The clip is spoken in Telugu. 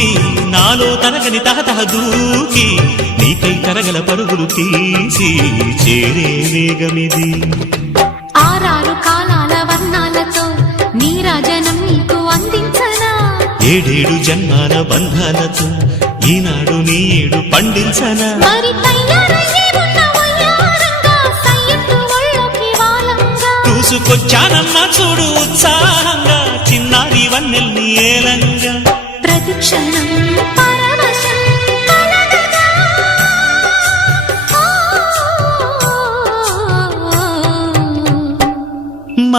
చూసి నాలో తరగని తహతహ దూకి నీకై తరగల పరుగులు తీసి చేరే వేగమిది. ఆరారు కాలాల వర్ణాలతో నీరాజనం నీకు అందించనా, ఏడేడు జన్మాల బంధాలతో ఈనాడు నీ ఏడు పండించనా. మరి తయారయ్యే ఉన్న వయ్యారంగా సయ్యత్తు ఒళ్ళోకి వాలంగా చూసుకొచ్చానమ్మా చూడు ఉత్సాహంగా చిన్నారి వన్నెల్ని ఏలంగా. ప్రతిక్షణం